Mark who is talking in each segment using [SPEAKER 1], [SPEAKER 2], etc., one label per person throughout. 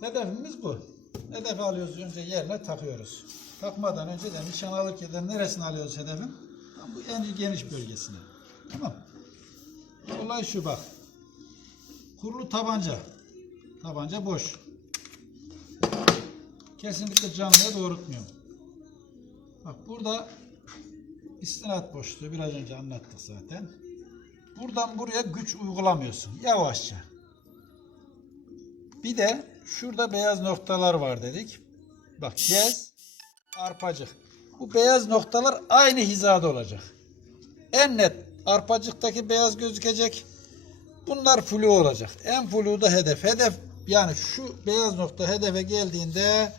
[SPEAKER 1] Hedefimiz bu. Hedefi alıyoruz önce yerine takıyoruz. Takmadan önce de nişan alırken neresine alıyoruz hedefin? Bu en geniş bölgesine. Tamam. Olay şu bak. Kurulu tabanca. Tabanca boş. Kesinlikle canlıya doğrultmuyorum. Bak burada istinat boşluğu biraz önce anlattık zaten. Buradan buraya güç uygulamıyorsun. Yavaşça. Bir de şurada beyaz noktalar var dedik. Bak gez, arpacık. Bu beyaz noktalar aynı hizada olacak. En net arpacıktaki beyaz gözükecek. Bunlar flu olacak. En flu da hedef. Hedef yani şu beyaz nokta hedefe geldiğinde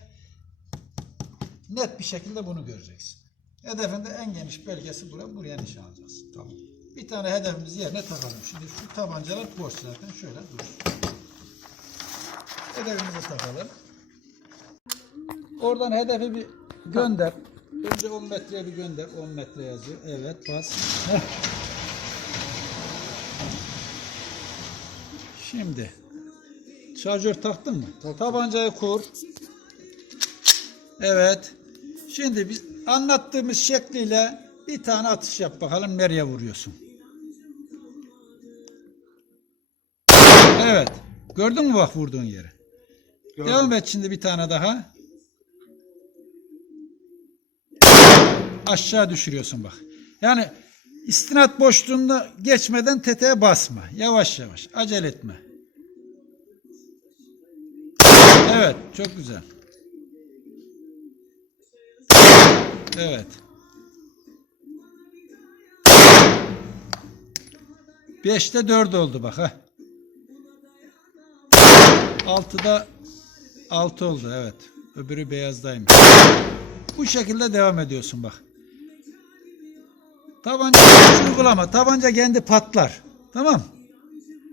[SPEAKER 1] net bir şekilde bunu göreceksin. Hedefin de en geniş bölgesi buraya. Buraya nişan alacaksın. Tamam. Bir tane hedefimiz yerine takalım. Şimdi şu tabancalar boş zaten. Şöyle dursun. Hedefimizi takalım. Oradan hedefi bir gönder. Önce 10 metreye bir gönder. 10 metre yazıyor. Evet bas. Şimdi şarjör taktın mı? Tabancayı kur. Evet. Şimdi biz anlattığımız şekliyle bir tane atış yap bakalım nereye vuruyorsun. Evet. Gördün mü bak vurduğun yeri? Devam et şimdi bir tane daha. Aşağı düşürüyorsun bak. Yani istinat boşluğunda geçmeden tetiğe basma. Yavaş yavaş. Acele etme. Evet. Çok güzel. Evet. Beşte dört oldu bak ha. Altıda altı oldu evet. Öbürü beyazdaymış. Bu şekilde devam ediyorsun bak. Tabanca uygulama. Tabanca kendi patlar. Tamam.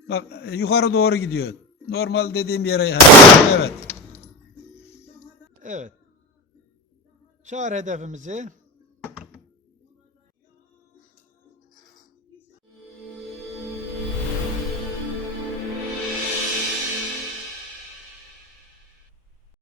[SPEAKER 1] Bak e, yukarı doğru gidiyor. Normal dediğim yere. Evet. Evet. Çağır hedefimizi.